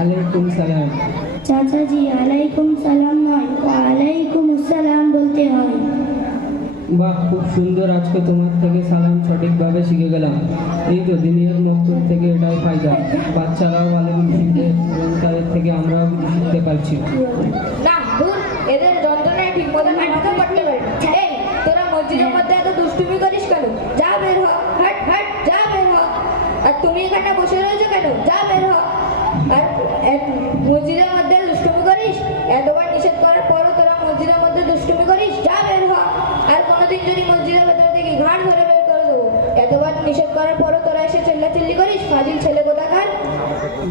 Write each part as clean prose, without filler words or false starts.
আলাইকুম সালাম। চাচা জি, আলাইকুম সালাম নয়, ওয়ালাইকুম আসসালাম বলতে হয়। বাহ, খুব সুন্দর। আজকে তোমার থেকে সালাম সঠিকভাবে শিখে গেলাম। এই তো দিনের মক্তব থেকে এটাই ফায়দা, বাচ্চারাও আলেম শিখে এবং তাদের থেকে আমরাও কিছু শিখতে পারছি। না দূর, এদের যন্ত্রণায় ঠিক মতো নামাজও পড়তে পারে না। এই তোরা মসজিদের মধ্যে এত দুষ্টুমি করিস কেন? যা বের হ, হাট হাট, যা বের হ। আর তুমি এখানে বসে রয়েছো কেন? যা বের হ। আর মসজিদের মধ্যে দুষ্টুমি করিস, এতবার নিষেধ করার পরও তোরা মসজিদের মধ্যে দুষ্টুমি করিস, যা বের হ। আর কোনোদিন যদি মসজিদের ভেতর থেকে ঘাট ধরে বের করে দেবো। এতবার নিষেধ করার পরও তোরা এসে চিল্লাচিল্লি করিস, ফাজিল ছেলে কোথাকার।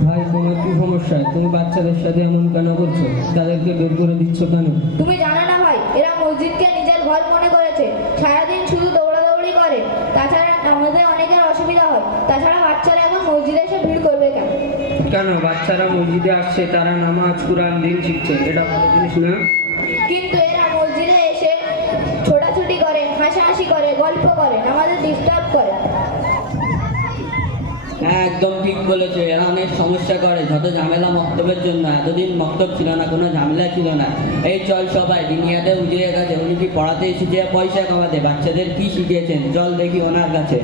ভাই, তোমার কি সমস্যা? তুমি বাচ্চাদের সাথে এমন কেন করছো? তাদেরকে বের করে দিচ্ছ কেন? তুমি জানো না ভাই, এরা মসজিদকে নিজের ঘর মনে করেছে, সারাদিন শুধু দৌড়াদৌড়ি করে। তাছাড়া আমাদের অনেকের অসুবিধা হয়। তাছাড়া বাচ্চারা এখন মসজিদে এসে ভিড় করবে কেন? কেন বাচ্চারা মসজিদে আসছে, তারা নামাজ কুরআন দিন শিখছে, এটা ভালো জিনিস না? কিন্তু এরা মসজিদে এসে ছোটাছুটি করে, হাসাহাসি করে, গল্প করে, আমাদের ডিস্টার্ব করে। হ্যাঁ, একদম ঠিক বলেছে। এরা অনেক সমস্যা করে, যত ঝামেলা মক্তবের জন্য। এতদিন মক্তব ছিল না, কোনো ঝামেলা ছিল না। এই চল সবাই, দুনিয়াতে উজিরের কাছে। উনি কি পড়াতে এসেছে পয়সা কামাতে? বাচ্চাদের কি শিখিয়েছেন চল দেখি ওনার কাছে।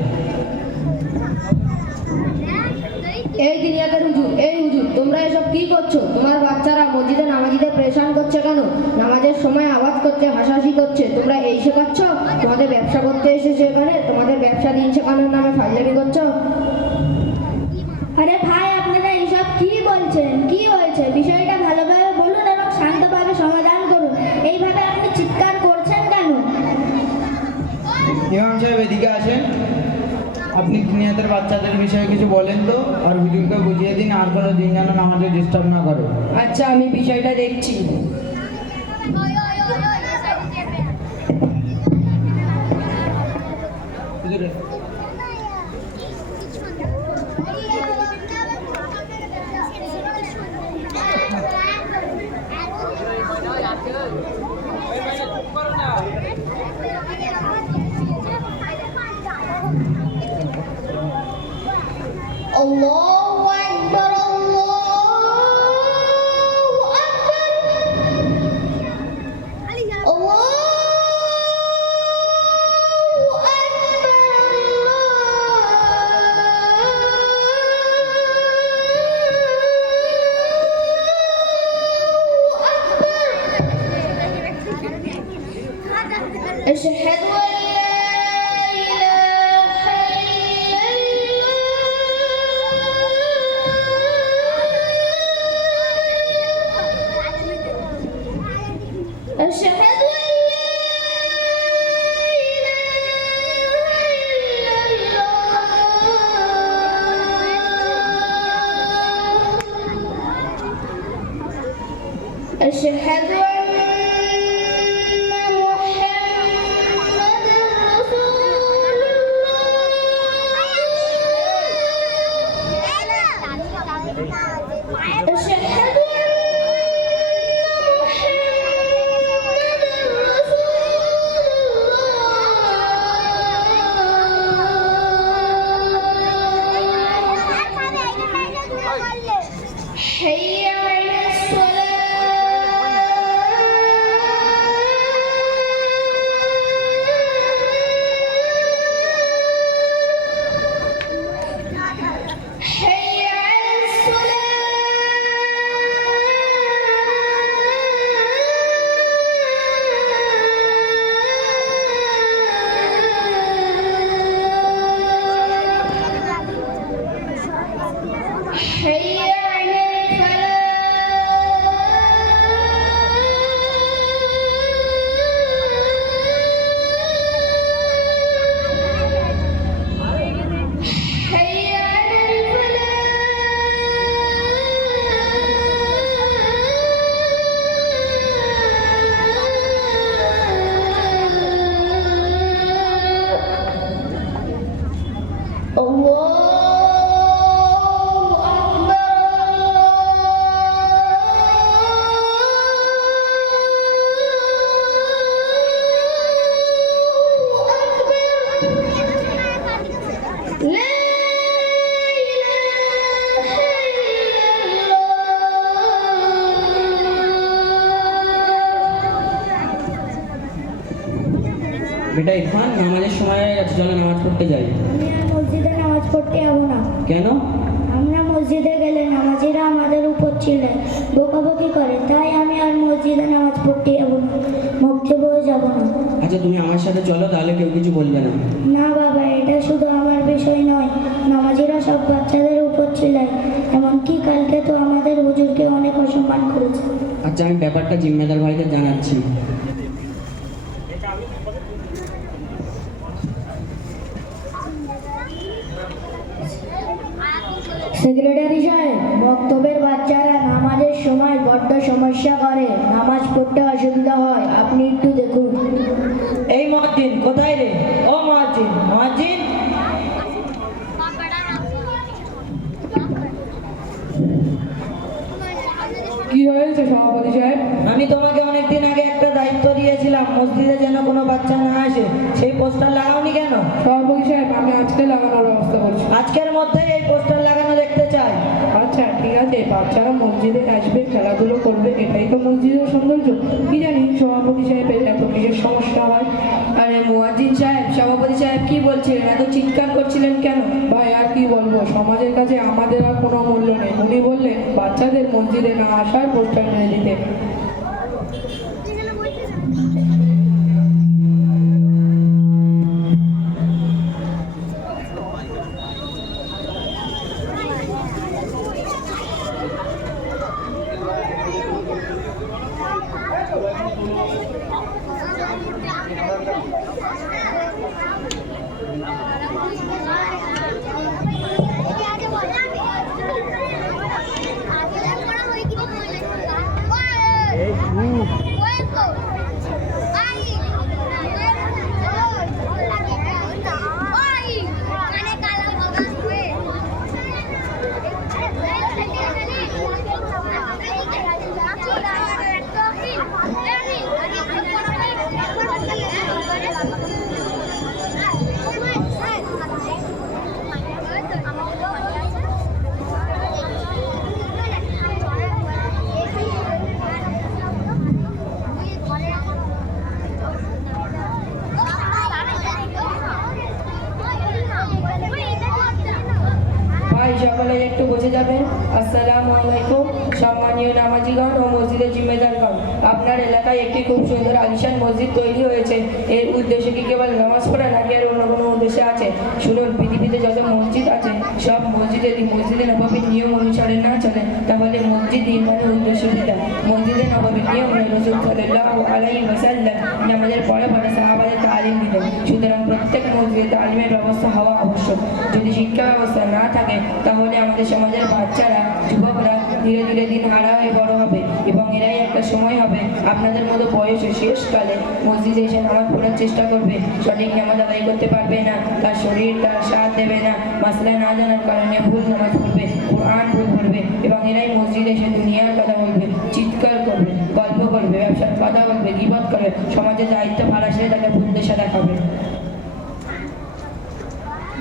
এই দিনিয়াতের হুজুর, এই হুজুর, তোমরা এসব কি করছো? তোমার বাচ্চারা মসজিদে নামাজিদের পরেশান করছে কেন? নামাজের সময় আওয়াজ করছে, হাসাহাসি করছে, তোমরা এই শেখাচ্ছ? তোমাদের ব্যবসা করতে এসেছে এখানে, তোমাদের ব্যবসা দিন শেখানোর নামে ফাজলামি করছো? আরে ভাই, আপনারা এইসব কি বলছেন? কি হয়েছে? বিষয়টা ভালোভাবে বলুন এবং শান্তভাবে সমাধান করুন। এইভাবে আপনি চিৎকার করছেন কেন? ইমাম সাহেব, এদিকে আসেন। আপনি দুনিয়াতের বাচ্চাদের বিষয়ে কিছু বলেন তো, আর হুজুরকে বুঝিয়ে দিন আর কোনো দিন যেন আমাদের ডিস্টার্ব না করে। আচ্ছা, আমি বিষয়টা দেখছি। আল্লাহু আকবার, আল্লাহু আকবার, আল্লাহু আকবার। أشهد أن لا إله إلا الله. أشهد أن لا إله إلا الله. أشهد أن حي على الصلاة. حي على الصلاة. حي على الفلاح. বেটা ইরফান, নামাজের সময় হয়ে গেছে, চলো নামাজ পড়তে যাই। আমি আর মসজিদে নামাজ পড়তে যাবো না। কেন? আমরা মসজিদে গেলে নামাজিরা আমাদের উপর চিল্লায়, বকাবকি করে, তাই আমি আর মসজিদে নামাজ পড়তে যাবো না, মক্তবেও যাবো না। আচ্ছা তুমি আমার সাথে চলো, তাহলে কেউ কিছু বলবে না। না বাবা, এটা শুধু আমার বিষয় নয়, নামাজিরা সব বাচ্চাদের উপর চিল্লায়, এমনকি কালকে তো আমাদের হুজুরকে অনেক অসম্মান করেছে। আচ্ছা আমি ব্যাপারটা জিম্মেদার ভাইদের জানাচ্ছি। সেক্রেটারি সাহেব, বক্তব্যের বাচ্চারা নামাজের সময় বড্ড সমস্যা করে, নামাজ পড়তে অসুবিধা হয়, আপনি একটু দেখুন। এই মুয়াজ্জিন কোথায় রে? ও মুয়াজ্জিন, মুয়াজ্জিন। কি হয়েছে সভাপতি সাহেব? আমি তোমাকে অনেকদিন আগে একটা দায়িত্ব দিয়েছিলাম, মসজিদে যেন কোনো বাচ্চা না আসে, সেই পোস্টার লাগাওনি কেন? সভাপতি সাহেব, আমি আজকে লাগানোর ব্যবস্থা করছি। আজকের মধ্যে এই পোস্টার লাগানো দেখতে চাই। আচ্ছা ঠিক আছে, বাচ্চারা মসজিদে আসবে, খেলাধুলো করবে, এটাই তো মসজিদের সৌন্দর্য। কি জানি সভাপতি সাহেবের এত বিশেষ সমস্যা হয়। আরে মুয়াজ্জিন সাহেব, সভাপতি সাহেব কি বলছিলেন? এত চিৎকার করছিলেন কেন? ভাই আর কি বলবো, সমাজের কাছে আমাদের আর কোনো মূল্য নেই। উনি বললেন বাচ্চাদের মসজিদে না আসার পোস্টার মেরে দিতে। ভাই সকলে একটু বসে যাবেন। আসসালামু আলাইকুম সম্মানীয় নামাজিগণ ও মসজিদের জিম্মেদারগণ, আপনার এলাকায় একটি খুব সুন্দর আলিশান মসজিদ তৈরি হয়েছে। এর উদ্দেশ্য কি কেবল নামাজ পড়া, নাকি আর অন্য কোনো উদ্দেশ্য আছে? শুনুন, পৃথিবীতে যত মসজিদ আছে সব মসজিদে নববীর নিয়ম অনুসারে না চলে, তাহলে মসজিদ নির্মাণের উদ্দেশ্য যেটা, মসজিদে নববীর নিয়ম রাসূল সাল্লাল্লাহু আলাইহি ওয়াসাল্লাম নামাজের পরে পরে সাহাবাদের তালিম দিতেন। সুতরাং প্রত্যেক মসজিদে তালিমের ব্যবস্থা হওয়া আবশ্যক। যদি শিক্ষা ব্যবস্থা না থাকে তাহলে আমাদের সমাজের বাচ্চারা, যুবকরা ধীরে ধীরে দিন হারা হয়ে বড় হবে, এবং এরাই একটা সময় হবে আপনাদের মতো বয়সে শেষকালে মসজিদে এসে নামাজ পড়ার চেষ্টা করবে, সঠিক নামাজ আদায় করতে পারবে না, তার শরীর তার সাথ দেবে না, মাসলা না জানার কারণে ভুল নামাজ পড়বে, কোরআন ভুল পড়বে, এবং এরাই মসজিদে এসে দুনিয়ার কথা বলবে, চিৎকার করবে, গল্প করবে, ব্যবসার কথা বলবে, গীবত করবে, সমাজের দায়িত্ব ভাড়া সেরে তাকে ভুল দেশে দেখাবে।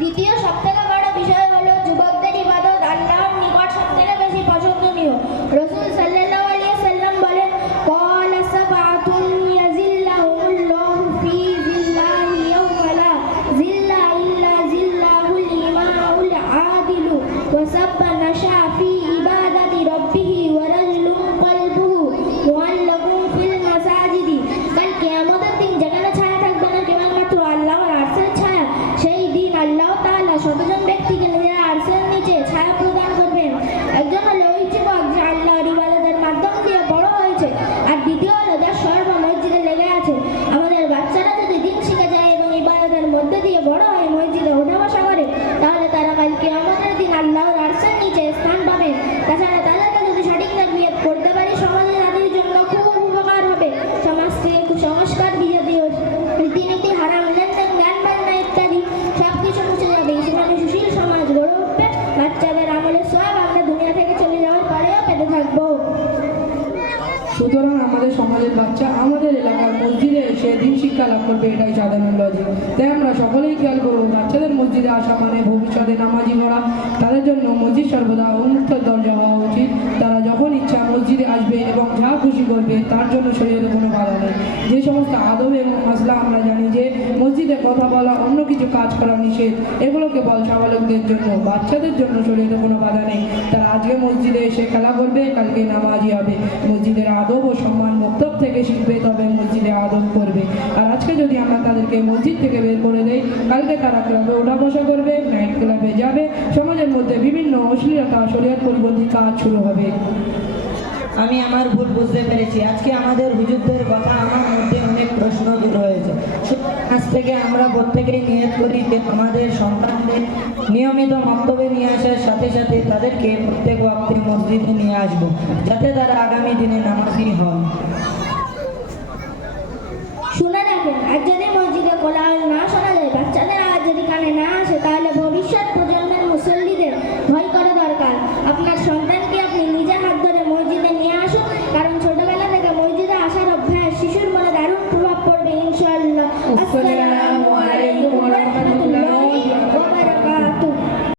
দ্বিতীয় সবথেকে বড় বিষয় হলো যুবকদের ইবাদত আল্লাহর নিকট সবথেকে বেশি পছন্দনীয়। রাসূল সাল্লাল্লাহু আলাইহি ওয়াসাল্লাম বলেন, ক্বালা সাবআতুন ইয়াজিল্লাহুমুল্লাহু ফি জিল্লাহি ইয়াওমা লা জিল্লা ইল্লা জিল্লাহুল ইমামুল আদিলু ওয়া সাব্বা নাশা ফি ইবাদাতি রাব্বিহি ওয়া রাজুলুন কলবুহু মুআল্লাকুন ফিল মাসাজিদি। কাল কিয়ামতের দিন যেখানে ছায়া থাকবে না কেবলমাত্র আল্লাহর আরশের ছায়া, সেই দিন আল্লাহ তাআলা শতজন ব্যক্তিকে নিজের আরশের নিচে ছায়া প্রদান করবেন। একজন হলো ওই যুবক যে আল্লাহর ইবাদতের মাধ্যম দিয়ে বড় হয়েছে, আর দ্বিতীয় হলো যার সর্ব মসজিদে লেগে আছে। আমাদের বাচ্চারা যদি দিন শিখে যায় এবং ইবাদতের মধ্যে দিয়ে বড় হয়ে মসজিদে উঠা বসা করে, তাহলে তারা কাল কিয়ামতের দিন আল্লাহর আরশের নিচে স্থান পাবেন। তাছাড়া তাদেরকে যদি সঠিক তারবিয়ত করতে পারি, সমাজে তাদের জন্য খুব উপকার হবে। সমাজ থেকে কুসংস্কার, বিজাতি, রীতিনীতি, হারাম লেনদেন, জ্ঞান বান্না ইত্যাদি সবকিছু মুছে যাবে। সেখানে সুশীল সমাজ গড়ে উঠবে। বাচ্চাদের আমলের সওয়াব আমরা দুনিয়া থেকে চলে যাওয়ার পরেও পেতে থাকবো। সুতরাং আমাদের সমাজের বাচ্চা আমাদের এলাকার মসজিদে এসে দিন শিক্ষা লাভ করবে, এটাই সাধারণ লজিক। তাই আমরা সকলেই খেয়াল করবো, বাচ্চাদের মসজিদে আসা মানে ভবিষ্যতে নামাজি করা। তাদের জন্য মসজিদ সর্বদা উন্মুক্ত দরজা হওয়া উচিত। তারা যখন ইচ্ছা মসজিদে আসবে এবং যা খুশি করবে, তার জন্য শরীয়তে কোনো বাধা নেই। যে সমস্ত আদব এবং মাসলা আমরা জানি যে মসজিদ কথা বলা, অন্য কিছু কাজ করা নিষেধ। এগুলো কেবল সাবালকদের জন্য, বাচ্চাদের জন্য শরীরে কোনো বাধা নেই। তারা আজকে মসজিদে এসে খেলা করবে, কালকে নামাজি হবে, মসজিদের আদব ও সম্মান মক্তব থেকে শিখবে, তবে মসজিদে আদব করবে। আর আজকে যদি আমরা তাদেরকে মসজিদ থেকে বের করে দেই, কালকে তারা ক্লাবে ওঠা বসা করবে, নাইট ক্লাবে যাবে, সমাজের মধ্যে বিভিন্ন অশ্লীলতা, শরীয়ত পরিপন্থী কাজ শুরু হবে। আমি আমার ভুল বুঝতে পেরেছি। আজকে আমাদের হুজুরদের কথা আমার মধ্যে অনেক প্রশ্ন দূর হয়েছে। আজ থেকে আমরা প্রত্যেকেই নিয়ত করি যে আমাদের সন্তানদের নিয়মিত মক্তবে নিয়ে আসার সাথে সাথে তাদেরকে প্রত্যেক ওয়াক্তে মসজিদে নিয়ে আসবো, যাতে তারা আগামী দিনে নামাজি হয়। শুনে রাখুন, আজ যদি মসজিদে কোলাহল না শোনা যায়, বাচ্চাদের আওয়াজ যদি কানে না আসে, তাহলে ভবিষ্যৎ প্রজন্মের মুসল্লিদের ভয় করা দরকার। আপনার সন্তানকে আপনি নিজে হাত ধরে মসজিদে নিয়ে আসুন, কারণ ছোটবেলা থেকে মসজিদে আসার অভ্যাস শিশুর মনে দারুণ প্রভাব পড়বে ইনশাআল্লাহ। আসসালামু